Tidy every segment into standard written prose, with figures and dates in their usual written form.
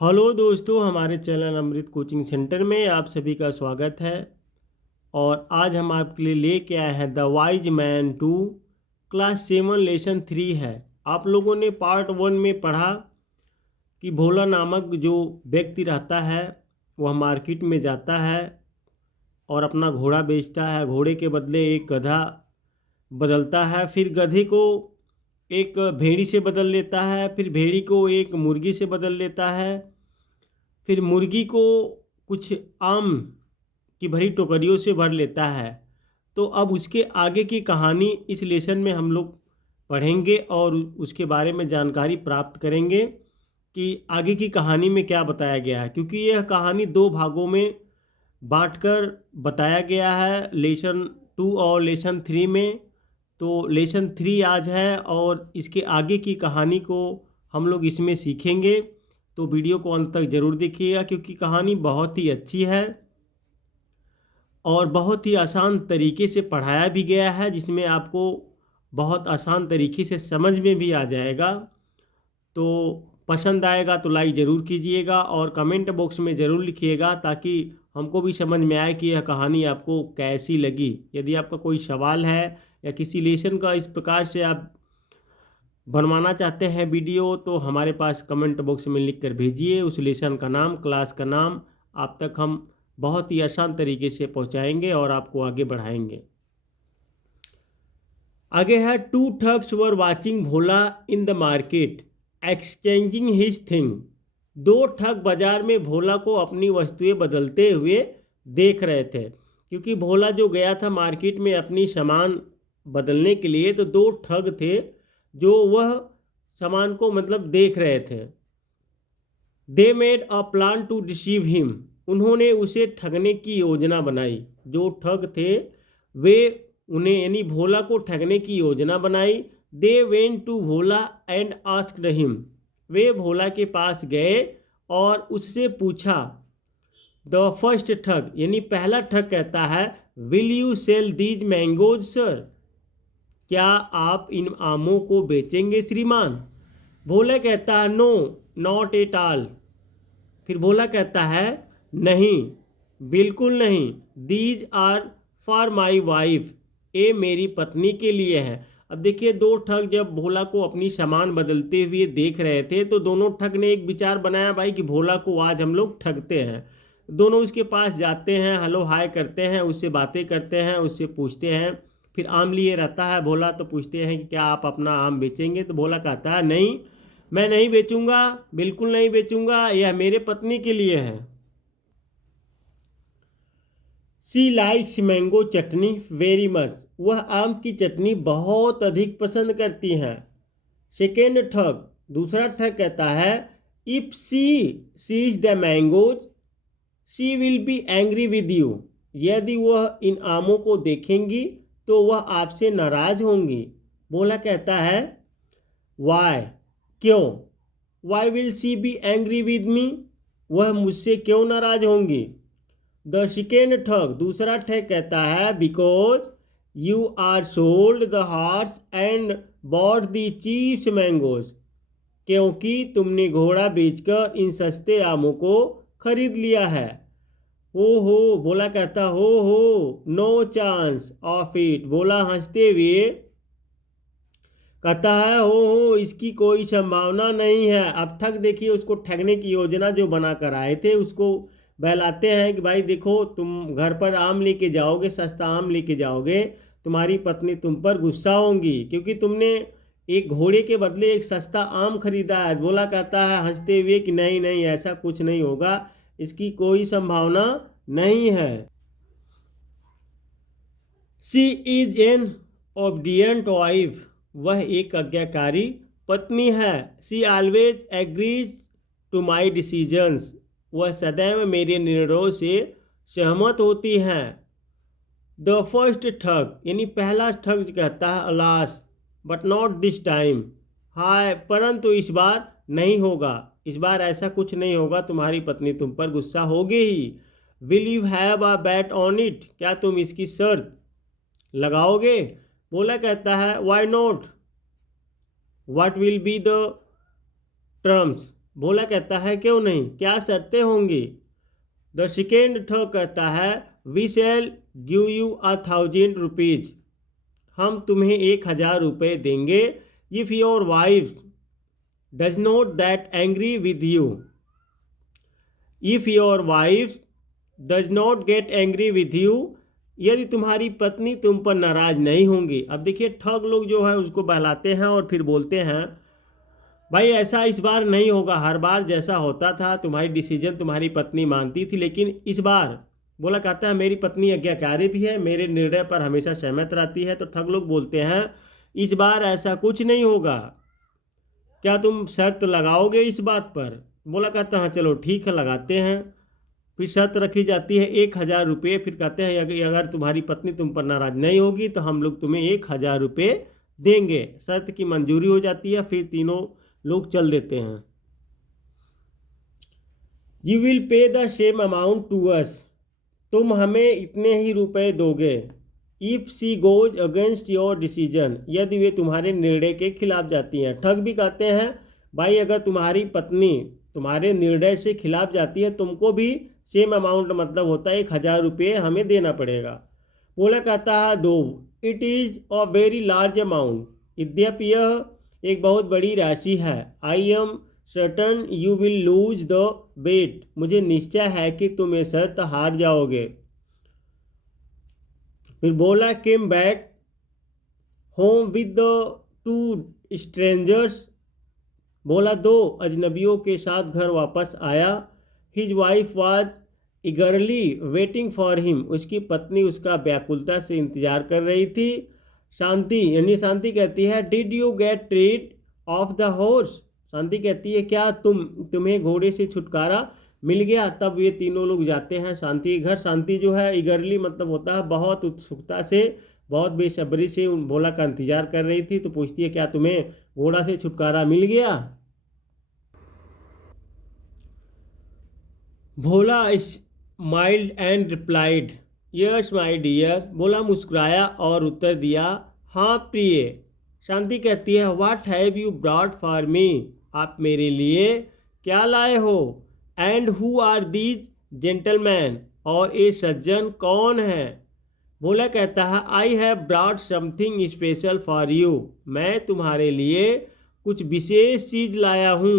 Hello दोस्तों, हमारे channel अमृत coaching centre में आप सभी का स्वागत है। और आज हम आपके लिए लेके आए हैं the wise man 2 class 7 lesson 3 है। आप लोगों ने पार्ट 1 में पढ़ा कि भोला नामक जो व्यक्ति रहता है वह मार्केट में जाता है और अपना घोड़ा बेचता है। घोड़े के बदले एक गधा बदलता है, फिर गधे को एक भेड़ी से बदल लेता है, फिर भेड़ी को एक मुर्गी से बदल लेता है, फिर मुर्गी को कुछ आम की भरी टोकरियों से भर लेता है। तो अब उसके आगे की कहानी इस लेसन में हम लोग पढ़ेंगे और उसके बारे में जानकारी प्राप्त करेंगे कि आगे की कहानी में क्या बताया गया है, क्योंकि यह कहानी 2 भागों में बांटकर बताया गया है, लेसन 2 और लेसन 3 में। तो लेसन 3 आज है और इसके आगे की कहानी को हम लोग इसमें सीखेंगे। तो वीडियो को अंत तक ज़रूर देखिएगा, क्योंकि कहानी बहुत ही अच्छी है और बहुत ही आसान तरीके से पढ़ाया भी गया है, जिसमें आपको बहुत आसान तरीके से समझ में भी आ जाएगा। तो पसंद आएगा तो लाइक ज़रूर कीजिएगा और कमेंट बॉक्स में ज़रूर लिखिएगा, ताकि हमको भी समझ में आए कि यह कहानी आपको कैसी लगी। यदि आपका कोई सवाल है या किसी लेसन का इस प्रकार से आप बनवाना चाहते हैं वीडियो, तो हमारे पास कमेंट बॉक्स में लिख कर भेजिए उस लेसन का नाम, क्लास का नाम। आप तक हम बहुत ही आसान तरीके से पहुंचाएंगे और आपको आगे बढ़ाएंगे। आगे है, 2 thugs were watching Bhola in the market exchanging his thing. 2 ठग बाजार में भोला को अपनी वस्तुएं बदलते हुए देख रहे थे। क्योंकि भोला जो गया था मार्केट में अपनी सामान बदलने के लिए, तो 2 ठग थे जो वह सामान को मतलब देख रहे थे। They made a plan to deceive him. उन्होंने उसे ठगने की योजना बनाई। जो ठग थे वे उन्हें यानी भोला को ठगने की योजना बनाई। They went to Bhola and asked him. वे भोला के पास गए और उससे पूछा। द फर्स्ट ठग यानी पहला ठग कहता है, will you sell these mangoes sir. क्या आप इन आमों को बेचेंगे श्रीमान? भोला कहता है, नो नॉट एट ऑल। फिर भोला कहता है, नहीं, बिल्कुल नहीं। These are for my wife. ये मेरी पत्नी के लिए है। अब देखिए, 2 ठग जब भोला को अपनी सामान बदलते हुए देख रहे थे, तो दोनों ठग ने एक विचार बनाया, भाई कि भोला को आज हम लोग ठगते हैं। दोनों उसके पास जाते हैं, हेलो हाय करते हैं, उससे बातें करते हैं, उससे पूछते हैं। फिर आम लिए रहता है भोला, तो पूछते हैं कि क्या आप अपना आम बेचेंगे? तो भोला कहता है, नहीं, मैं नहीं बेचूंगा, बिल्कुल नहीं बेचूंगा, यह मेरे पत्नी के लिए है। She likes mango chutney very much. वह आम की चटनी बहुत अधिक पसंद करती हैं। सेकेंड ठग, दूसरा ठग कहता है, if she sees the mangoes she will be angry with you. यदि वह इन आमों को देखेंगी तो वह आपसे नाराज होंगी। भोला कहता है, वाई, क्यों? Why will she be angry with me. वह मुझसे क्यों नाराज होंगी? द सेकेंड ठग, दूसरा ठग कहता है, because you are sold the horse and bought the cheaps mangoes. क्योंकि तुमने घोड़ा बेचकर इन सस्ते आमों को खरीद लिया है। ओ हो, बोला कहता, हो नो चांस ऑफ इट। बोला हंसते हुए कहता है, हो इसकी कोई संभावना नहीं है। अब ठग देखिए, उसको ठगने की योजना जो बना कर आए थे उसको बहलाते हैं कि भाई देखो, तुम घर पर आम लेके जाओगे, सस्ता आम लेके जाओगे, तुम्हारी पत्नी तुम पर गुस्सा होंगी, क्योंकि तुमने एक घोड़े के बदले एक सस्ता आम खरीदा है। बोला कहता है हंसते हुए कि नहीं नहीं, ऐसा कुछ नहीं होगा, इसकी कोई संभावना नहीं है। She is an obedient wife. वह एक आज्ञाकारी पत्नी है। She always agrees to my decisions. वह सदैव मेरे निर्णयों से सहमत होती हैं। द फर्स्ट ठग यानी पहला ठग कहता है, alas but not this time. हाय, परंतु इस बार नहीं होगा, इस बार ऐसा कुछ नहीं होगा, तुम्हारी पत्नी तुम पर गुस्सा होगी ही। Will you have a bet on it. क्या तुम इसकी शर्त लगाओगे? बोला कहता है, why not, what will be the terms. Bhola कहता है क्यों नहीं, क्या शर्तें होंगी। द सेकेंड ठग कहता है we shall give you 1,000 rupees, हम तुम्हें 1,000 रुपये देंगे। If your wife does not that angry with you, if your wife does not get angry with you, यदि तुम्हारी पत्नी तुम पर नाराज नहीं होंगी। अब देखिए ठग लोग जो है उसको बहलाते हैं और फिर बोलते हैं भाई ऐसा इस बार नहीं होगा, हर बार जैसा होता था तुम्हारी डिसीजन तुम्हारी पत्नी मानती थी, लेकिन इस बार बोला कहता है मेरी पत्नी आज्ञाकारी भी है, मेरे निर्णय पर हमेशा सहमत रहती है। तो ठग लोग बोलते हैं इस बार ऐसा कुछ नहीं होगा, क्या तुम शर्त लगाओगे इस बात पर। बोला कहता है चलो ठीक है लगाते हैं। फिर शर्त रखी जाती है 1,000 रुपये। फिर कहते हैं अगर तुम्हारी पत्नी तुम पर नाराज नहीं होगी तो हम लोग तुम्हें 1,000 रुपये देंगे। शर्त की मंजूरी हो जाती है, फिर तीनों लोग चल देते हैं। You will pay the same amount to us, तुम हमें इतने ही रुपए दोगे। If she goes against your decision, यदि वे तुम्हारे निर्णय के खिलाफ जाती हैं। ठग भी कहते हैं भाई अगर तुम्हारी पत्नी तुम्हारे निर्णय से खिलाफ जाती है तुमको भी सेम अमाउंट मतलब होता है 1,000 रुपये हमें देना पड़ेगा। बोला कहता है though it is a very large amount, यद्यपि यह एक बहुत बड़ी राशि है। I am certain you will lose the bet, मुझे निश्चय है कि तुम ये शर्त हार जाओगे। फिर बोला came back home with the two strangers, बोला दो अजनबियों के साथ घर वापस आया। His wife was ईगरली waiting for him, उसकी पत्नी उसका व्याकुलता से इंतजार कर रही थी। शांति यानी शांति कहती है did you get rid of the horse, Shanti कहती है क्या तुम्हें घोड़े से छुटकारा मिल गया। तब ये तीनों लोग जाते हैं शांति के घर। शांति जो है ईगरली मतलब होता है बहुत उत्सुकता से बहुत बेसब्री से उन भोला का इंतजार कर रही थी। तो पूछती है क्या तुम्हें घोड़ा से छुटकारा मिल गया। Bhola smiled and replied yes my dear, Bhola मुस्कुराया और उत्तर दिया हाँ प्रिय। शांति कहती है what have you brought for me, आप मेरे लिए क्या लाए हो। And who are these gentlemen, और ये सज्जन कौन है। भोला कहता है I have brought something special for you, मैं तुम्हारे लिए कुछ विशेष चीज़ लाया हूँ।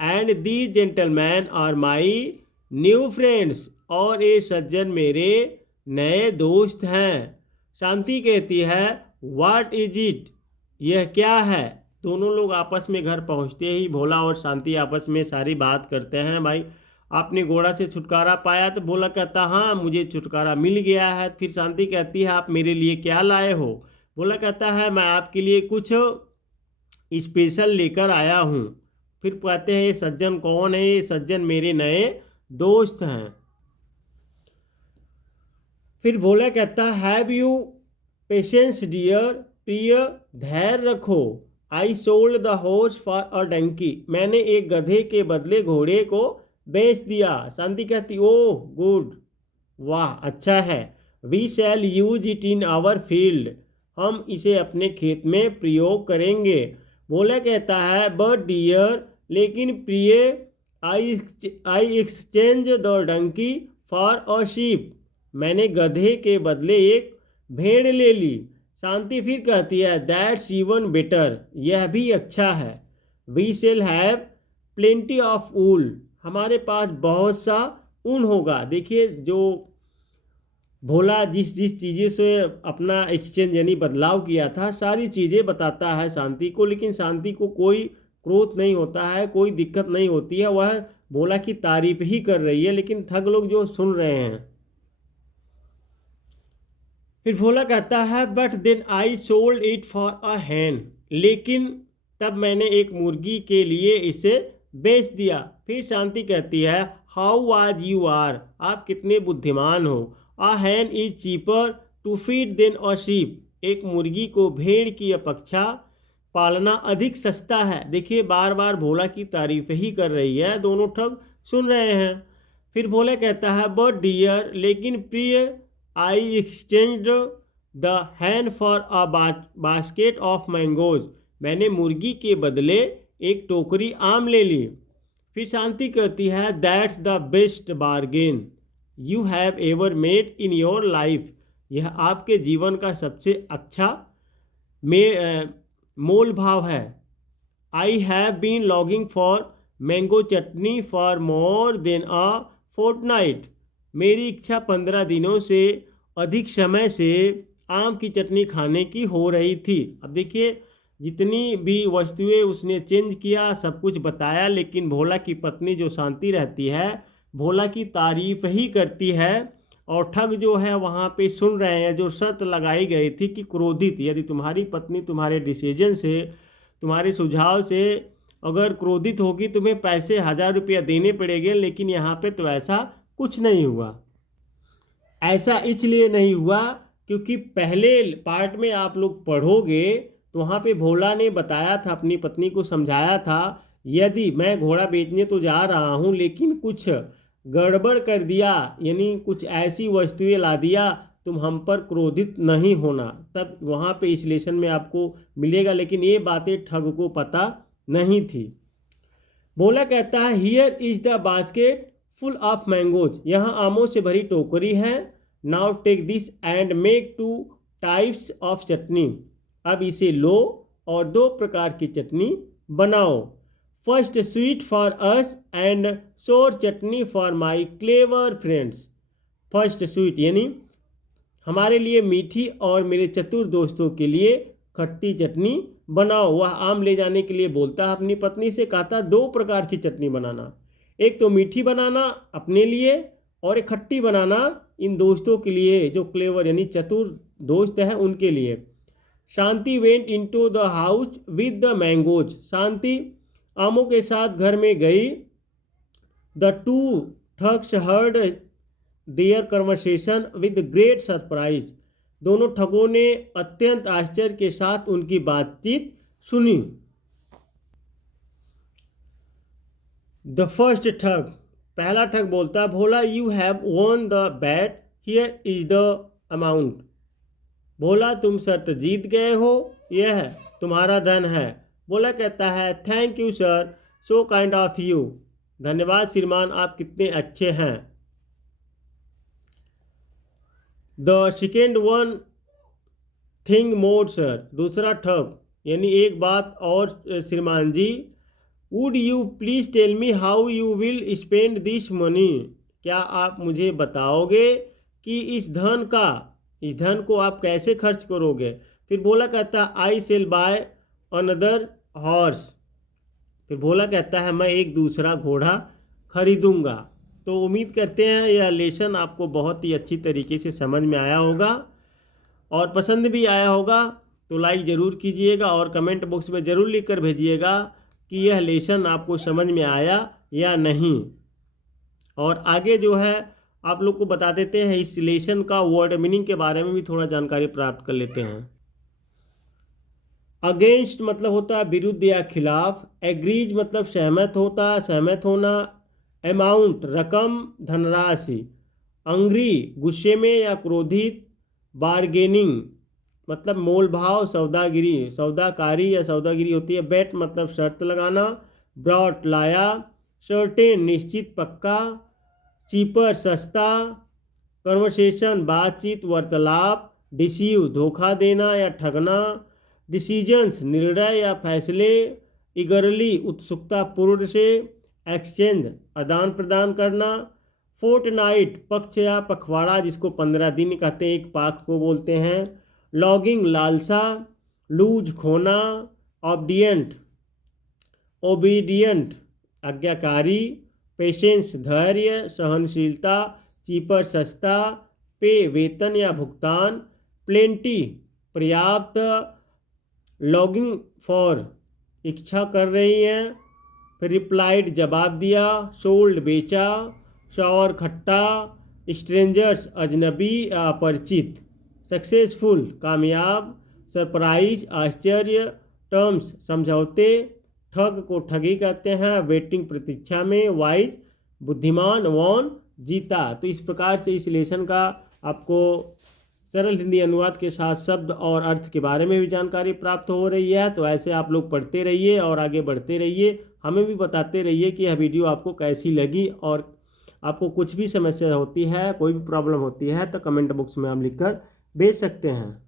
And these gentlemen are my new friends, और ये सज्जन मेरे नए दोस्त हैं। शांति कहती है व्हाट इज इट, यह क्या है। दोनों लोग आपस में घर पहुंचते ही भोला और शांति आपस में सारी बात करते हैं भाई आपने घोड़ा से छुटकारा पाया। तो भोला कहता हाँ मुझे छुटकारा मिल गया है। फिर शांति कहती है आप मेरे लिए क्या लाए हो। भोला कहता है मैं आपके लिए कुछ स्पेशल लेकर आया हूँ। फिर कहते हैं ये सज्जन कौन है, ये सज्जन मेरे नए दोस्त हैं। फिर भोला कहता हैव यू पेशेंस डियर, प्रिय धैर्य रखो। I sold the horse for a donkey, मैंने एक गधे के बदले घोड़े को बेच दिया। शांति कहती ओह गुड, वाह अच्छा है। We shall use it in our field, हम इसे अपने खेत में प्रयोग करेंगे। भोला कहता है बट डियर, लेकिन प्रिय I exchange the donkey for a sheep, मैंने गधे के बदले एक भेड़ ले ली। शांति फिर कहती है दैट्स इवन बेटर, यह भी अच्छा है। We shall have plenty of wool, हमारे पास बहुत सा ऊन होगा। देखिए जो भोला जिस जिस चीज़ें से अपना एक्सचेंज यानी बदलाव किया था सारी चीज़ें बताता है शांति को, लेकिन शांति को कोई क्रोध नहीं होता है, कोई दिक्कत नहीं होती है, वह भोला की तारीफ ही कर रही है। लेकिन ठग लोग जो सुन रहे हैं। फिर भोला कहता है but then I sold it for a hen, लेकिन तब मैंने एक मुर्गी के लिए इसे बेच दिया। फिर शांति कहती है हाउ वाज यू आर, आप कितने बुद्धिमान हो। A hen is cheaper to feed than a sheep, एक मुर्गी को भेड़ की अपेक्षा पालना अधिक सस्ता है। देखिए बार बार भोला की तारीफ ही कर रही है, दोनों ठग सुन रहे हैं। फिर भोला कहता है बट डियर, लेकिन प्रिय I exchange the hen for a basket of mangoes, मैंने मुर्गी के बदले एक टोकरी आम ले ली। फिर शांति कहती है that's the best bargain you have ever made in your life. यह आपके जीवन का सबसे अच्छा मोल भाव है। I have been longing for mango chutney for more than a fortnight. मेरी इच्छा 15 दिनों से अधिक समय से आम की चटनी खाने की हो रही थी। अब देखिए जितनी भी वस्तुएं उसने चेंज किया, सब कुछ बताया, लेकिन भोला की पत्नी जो शांति रहती है भोला की तारीफ ही करती है। और ठग जो है वहाँ पे सुन रहे हैं, जो शर्त लगाई गई थी कि क्रोधित, यदि तुम्हारी पत्नी तुम्हारे डिसीजन से, तुम्हारे सुझाव से अगर क्रोधित होगी, तुम्हें पैसे 1000 रुपया देने पड़ेंगे। लेकिन यहाँ पे तो ऐसा कुछ नहीं हुआ। ऐसा इसलिए नहीं हुआ क्योंकि पहले पार्ट में आप लोग पढ़ोगे तो वहाँ पे भोला ने बताया था, अपनी पत्नी को समझाया था, यदि मैं घोड़ा बेचने तो जा रहा हूँ लेकिन कुछ गड़बड़ कर दिया, यानी कुछ ऐसी वस्तुएं ला दिया, तुम हम पर क्रोधित नहीं होना। तब वहाँ पे इस लेसन में आपको मिलेगा। लेकिन ये बातें ठग को पता नहीं थी। भोला कहता है here is the basket full of mangoes. यहाँ आमों से भरी टोकरी है। Now take this and make 2 types of chutney. अब इसे लो और 2 प्रकार की चटनी बनाओ। First sweet for us and sour chutney for my clever friends. First sweet यानी हमारे लिए मीठी और मेरे चतुर दोस्तों के लिए खट्टी चटनी बनाओ। वह आम ले जाने के लिए बोलता है अपनी पत्नी से, कहता 2 प्रकार की चटनी बनाना, एक तो मीठी बनाना अपने लिए और एक खट्टी बनाना इन दोस्तों के लिए जो क्लेवर यानी चतुर दोस्त हैं उनके लिए। Shanti went into the house with the mangoes. Shanti आमों के साथ घर में गई। The 2 thugs heard their conversation with great surprise. दोनों ठगों ने अत्यंत आश्चर्य के साथ उनकी बातचीत सुनी। द फर्स्ट ठग, पहला ठग बोलता Bhola you have won the bet here is the amount. Bhola तुम शर्त जीत गए हो, यह तुम्हारा धन है। भोला कहता है thank you sir, so kind of you. धन्यवाद श्रीमान, आप कितने अच्छे हैं। The second one thing more sir. दूसरा ठग यानी एक बात और श्रीमान जी। Would you please tell me how you will spend this money. क्या आप मुझे बताओगे कि इस धन को आप कैसे खर्च करोगे। फिर भोला कहता है आई सेल बाय अनदर हॉर्स। फिर भोला कहता है मैं एक दूसरा घोड़ा खरीदूंगा। तो उम्मीद करते हैं यह लेसन आपको बहुत ही अच्छी तरीके से समझ में आया होगा और पसंद भी आया होगा। तो लाइक ज़रूर कीजिएगा और कमेंट बॉक्स में ज़रूर लिख कर भेजिएगा कि यह लेसन आपको समझ में आया या नहीं। और आगे जो है आप लोग को बता देते हैं इस लेसन का वर्ड मीनिंग के बारे में भी थोड़ा जानकारी प्राप्त कर लेते हैं। अगेंस्ट मतलब होता है विरुद्ध या खिलाफ। एग्रीज मतलब सहमत होना। अमाउंट रकम धनराशि। अंग्री गुस्से में या क्रोधित। बार्गेनिंग मतलब मोल भाव सौदाकारी या सौदागिरी होती है। बेट मतलब शर्त लगाना। ब्रॉट लाया। सर्टेन निश्चित पक्का। चीपर सस्ता। कन्वर्सेशन बातचीत वार्तालाप। डिसीव धोखा देना या ठगना। डिसीजंस निर्णय या फैसले। इगरली उत्सुकता पूर्ण से। एक्सचेंज आदान प्रदान करना। फोर्टनाइट पक्ष या पखवाड़ा जिसको 15 दिन कहते हैं, एक पाक को बोलते हैं। लॉगिंग लालसा। लूज खोना। ओबीडियंट आज्ञाकारी। पेशेंस धैर्य सहनशीलता। चीपर सस्ता। पे वेतन या भुगतान। प्लेंटी पर्याप्त। लॉगिंग फॉर इच्छा कर रही हैं। फिर रिप्लाइड जवाब दिया। सोल्ड बेचा। शॉवर खट्टा। स्ट्रेंजर्स अजनबी अपरिचित। सक्सेसफुल कामयाब। सरप्राइज आश्चर्य। टर्म्स समझौते। ठग को ठगी कहते हैं। वेटिंग प्रतीक्षा में। वाइज बुद्धिमान। वॉन जीता। तो इस प्रकार से इस लेसन का आपको सरल हिंदी अनुवाद के साथ शब्द और अर्थ के बारे में भी जानकारी प्राप्त हो रही है। तो ऐसे आप लोग पढ़ते रहिए और आगे बढ़ते रहिए। हमें भी बताते रहिए कि यह वीडियो आपको कैसी लगी, और आपको कुछ भी समस्या होती है, कोई भी प्रॉब्लम होती है तो कमेंट बॉक्स में आप लिखकर भेज सकते हैं।